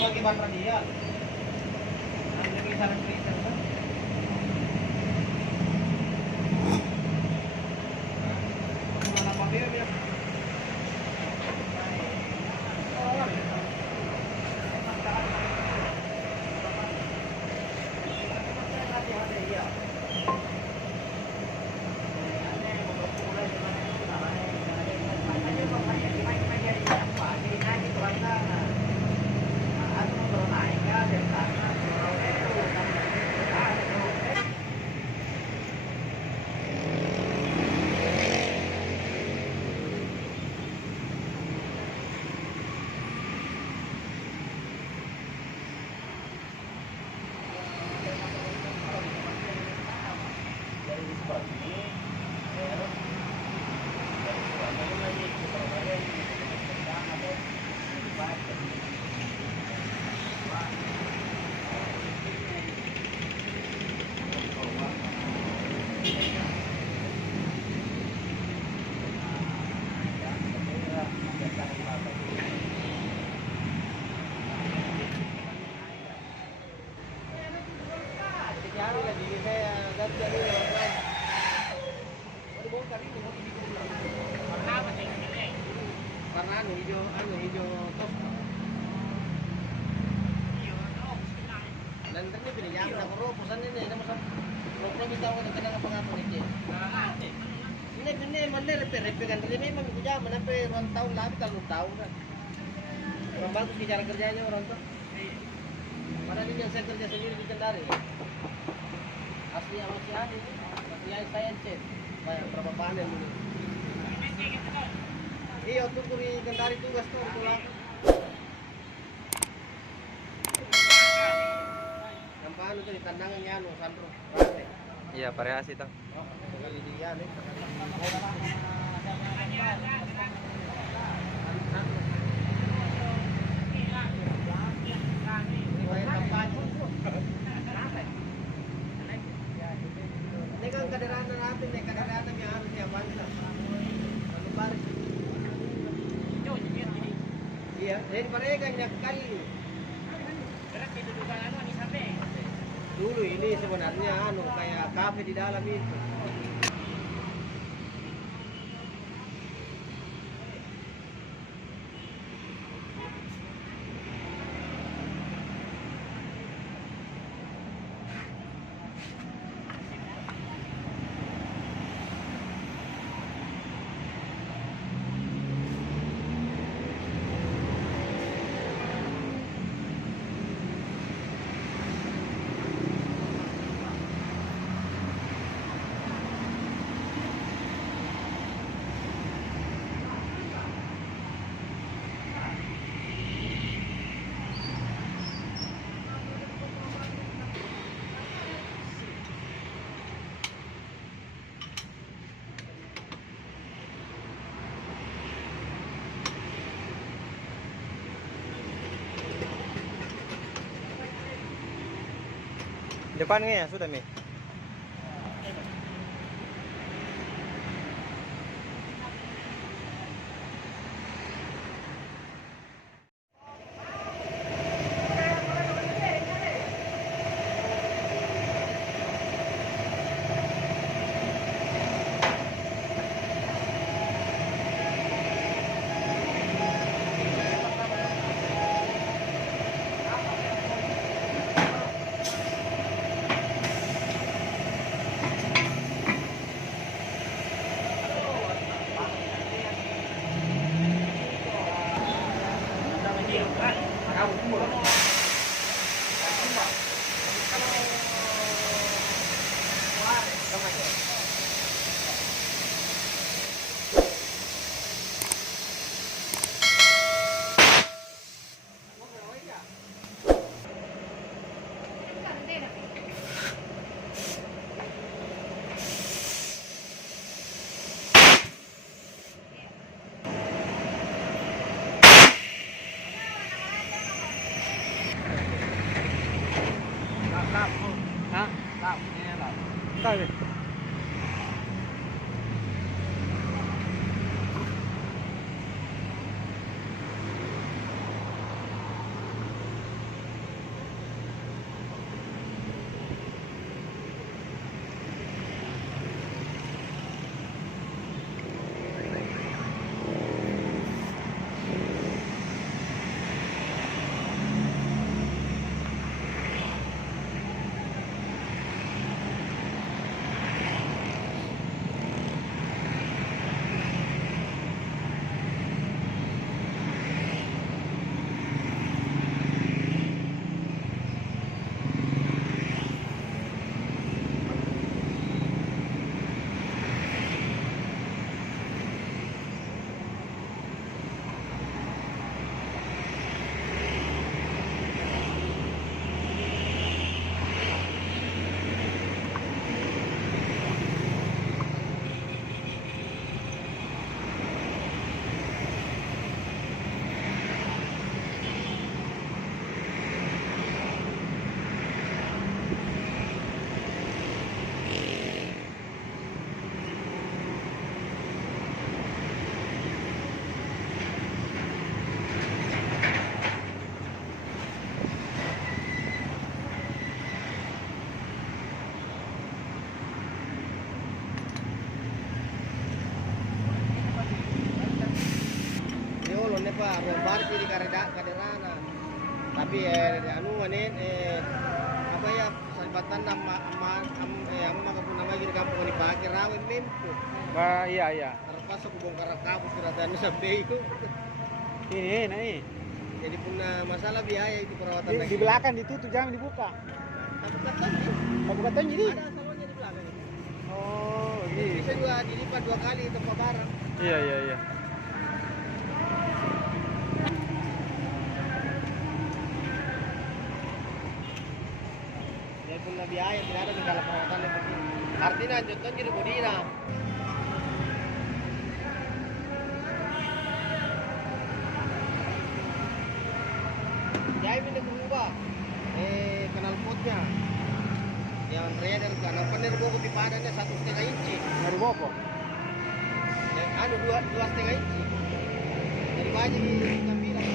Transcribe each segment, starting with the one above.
Bagi ban radial. Ada kisaran-kisaran kan? Mana pakai dia? Warna hijau top. Dan tadi pilih yang nak ro pesan ini nama sab. Ro minta ko kadang pangato ni. Ini mana repair kan tadi memang kerja mana pe orang tahun lagi tahun kan. Orang bagus di cara kerjanya orang tuh. Mana ini yang saya kerja sendiri di Kendari. Asli masih ada ini. Masih saya cek. Berapa panen ini. Iya, tuh kuri Kendari tugas tuh pulang. Nampak itu di tandangannya anu Sandro. Iya, variasi toh. Oh, kali dia nih. Ini kan kadang-kadang natin, kadang-kadang yang harus yang bangsa. Lalu baris. Iya, dari mereka yang kali. Dulu ini sebenarnya anu kayak kafe di dalam itu. Depannya ya sudah nih. Hah? Tahu deh. Pak, rombar di kaderana. Tapi anu manen apa ya salbatan amma kapun nama di kampung ini pakai rawe mempu. Iya. Terpas aku bongkar kapus keratanya sampai itu. Ini, nah ini. Jadi punya masalah biaya itu perawatan Di belakang ditutup, jangan dibuka. Tapi katanya Kamu katanya jadi? ada salonnya di belakang ini. Oh, Bisa juga dilipat 2 kali tempat barang. Iya. Dia punya biaya tidak ada di dalam perawatan yang begini. Artinya contohnya jadi bodina. Dia ini berubah kanal potnya yang trader kanal pener buku di padannya 1,5 inci. Dari Bopo. Anu 2,5 inci. Dari banyak tampilan.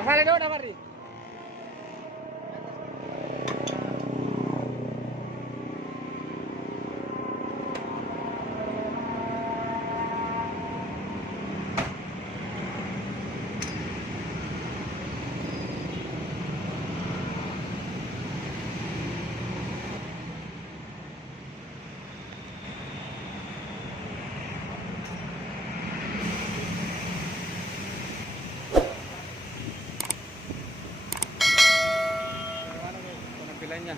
Masalah dong, Mari. Penampilannya.